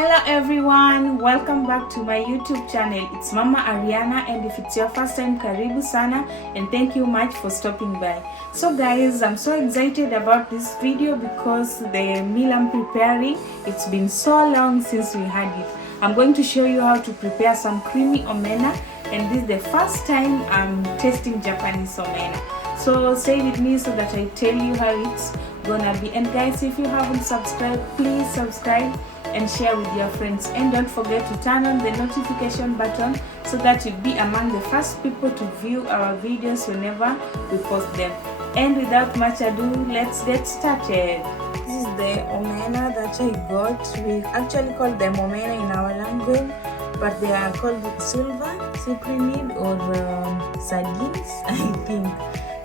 Hello everyone, welcome back to my YouTube channel. It's Mama Ariana, and if it's your first time, karibu sana, and thank you much for stopping by. So guys, I'm so excited about this video because the meal I'm preparing, it's been so long since we had it. I'm going to show you how to prepare some creamy omena, and this is the first time I'm tasting Japanese omena. So stay with me so that I tell you how it's gonna be. And guys, if you haven't subscribed, please subscribe and share with your friends, and don't forget to turn on the notification button so that you'll be among the first people to view our videos whenever we post them. And without much ado, let's get started. This is the omena that I got. We actually call them omena in our language, but they are called silver, cyprinid, or sardines, I think.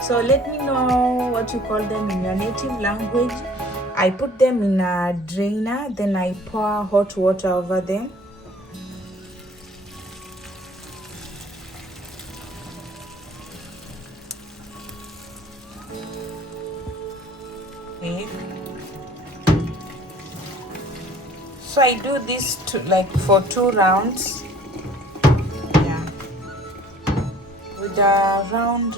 So let me know what you call them in your native language. I put them in a drainer, then I pour hot water over them. Okay. So I do this for 2 rounds. Yeah. With around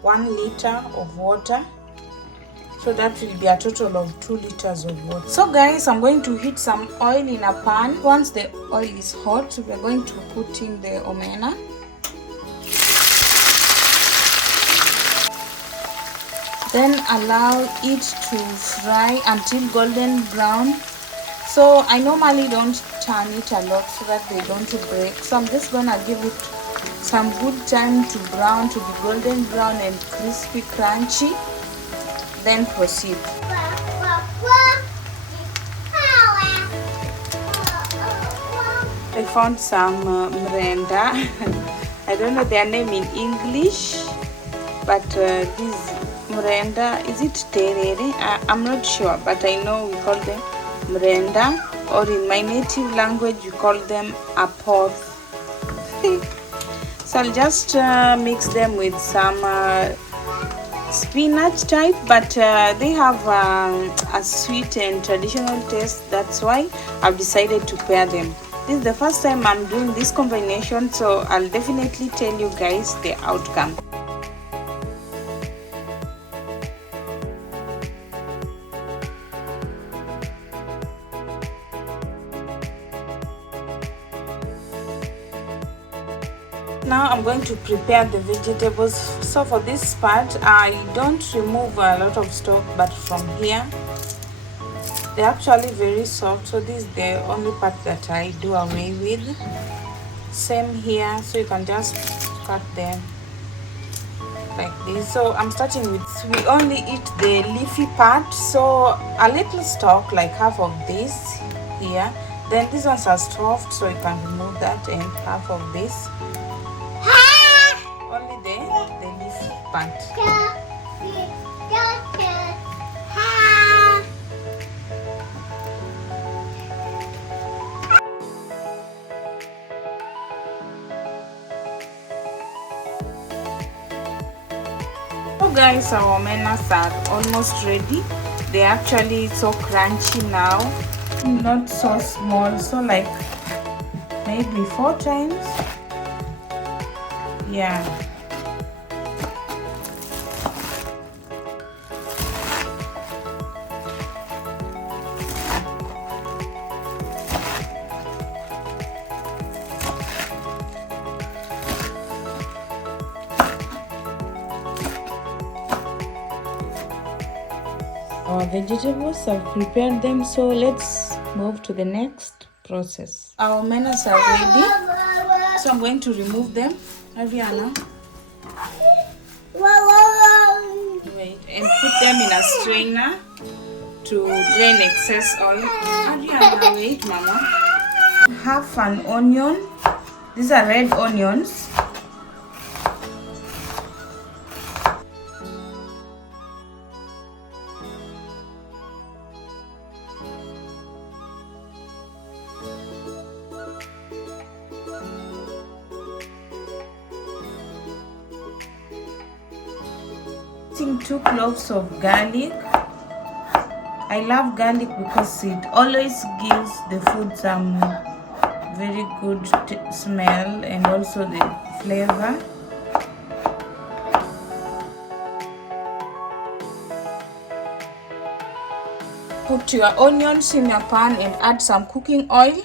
1 liter of water. So that will be a total of 2 liters of water. So guys, I'm going to heat some oil in a pan. Once the oil is hot, we're going to put in the omena. Then allow it to fry until golden brown. So I normally don't turn it a lot so that they don't break. So I'm just gonna give it some good time to brown, to be golden brown and crispy, crunchy. Then proceed. I found some Mrenda. I don't know their name in English, but this Mrenda, is it terere? I'm not sure, but I know we call them Mrenda, or in my native language we call them apoth. So I'll just mix them with some spinach type, but they have a sweet and traditional taste. That's why I've decided to pair them. This is the first time I'm doing this combination, so I'll definitely tell you guys the outcome. Now I'm going to prepare the vegetables. So for this part, I don't remove a lot of stock, but from here they're actually very soft, so this is the only part that I do away with. Same here, so you can just cut them like this. So I'm starting with, we only eat the leafy part, so a little stock, like half of this here. Then these ones are soft, so you can remove that, and half of this. Only the leafy part. So guys, our omenas are almost ready. They're actually so crunchy now, not so small, so like maybe 4 times. Yeah. Our vegetables, I've prepared them, so let's move to the next process. Our omenas are ready, so I'm going to remove them. Ariana, wait, and put them in a strainer to drain excess oil. Ariana, wait, mama. Half an onion. These are red onions. Two cloves of garlic, I love garlic because it always gives the food some very good smell and also the flavor. Put your onions in your pan and add some cooking oil.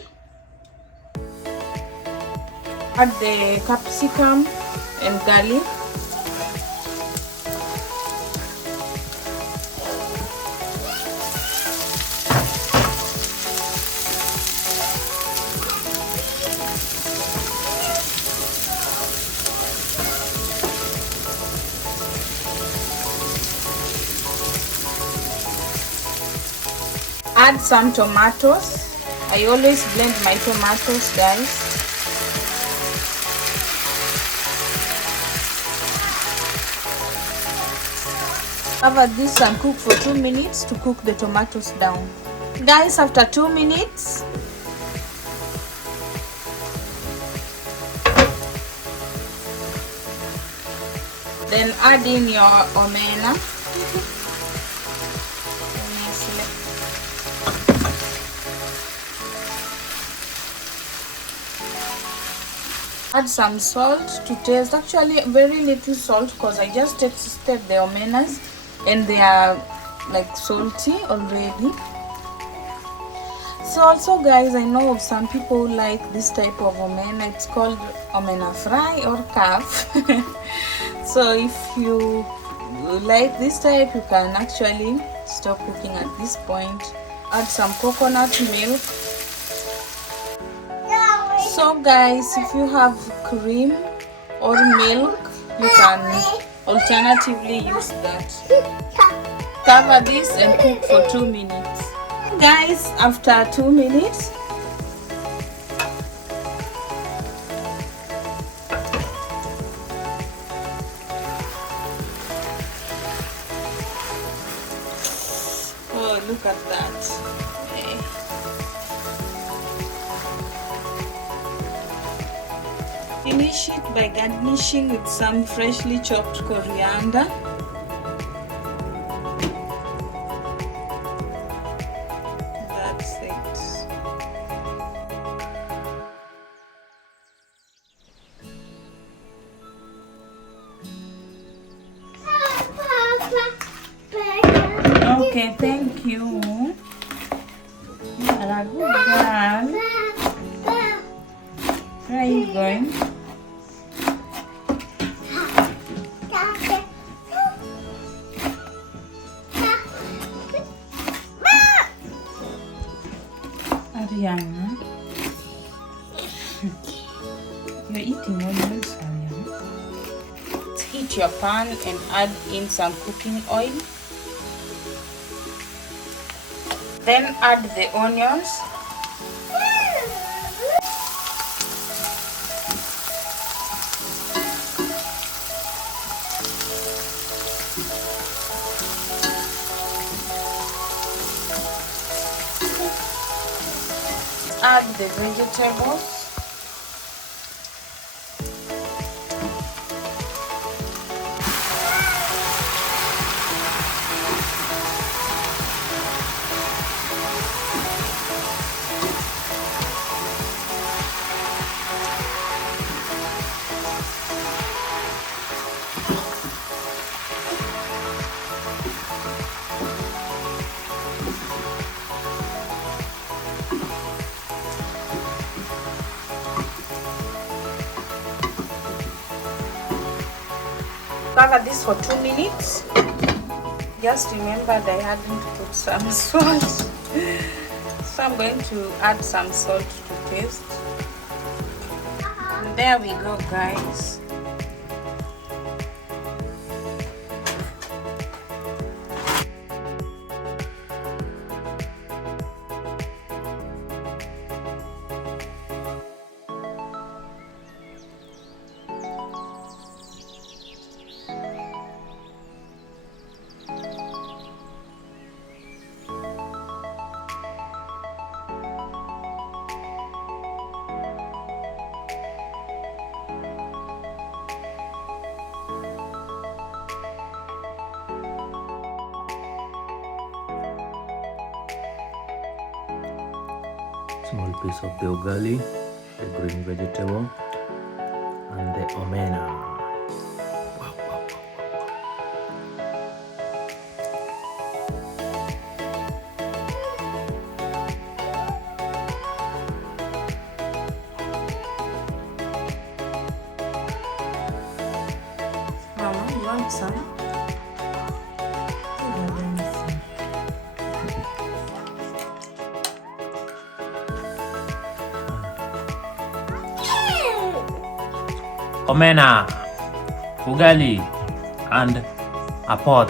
Add the capsicum and garlic. Add some tomatoes. I always blend my tomatoes, guys. Cover this and cook for 2 minutes to cook the tomatoes down. Guys, after 2 minutes, then add in your omena. Add some salt to taste. Actually, very little salt because I just tasted the omenas and they are like salty already. So also, guys, I know of some people who like this type of omena. It's called omena fry or calf. So if you like this type, you can actually stop cooking at this point. Add some coconut milk. So guys, if you have cream or milk, you can alternatively use that. Cover this and cook for 2 minutes. Guys, after 2 minutes, oh, look at that. Okay. Finish it by garnishing with some freshly chopped coriander. That's it. Okay, thank you. You are a good girl. Where are you going? Ariana, you're eating onions, Ariana. Heat your pan and add in some cooking oil. Then add the onions. Add the vegetables. Cover this for 2 minutes. Just remembered I hadn't put some salt. So I'm going to add some salt to taste. And there we go, guys. small piece of the ugali, the green vegetable, and the omena. Wow, wow, wow. Mama, you want some? Omena, ugali, and a pot.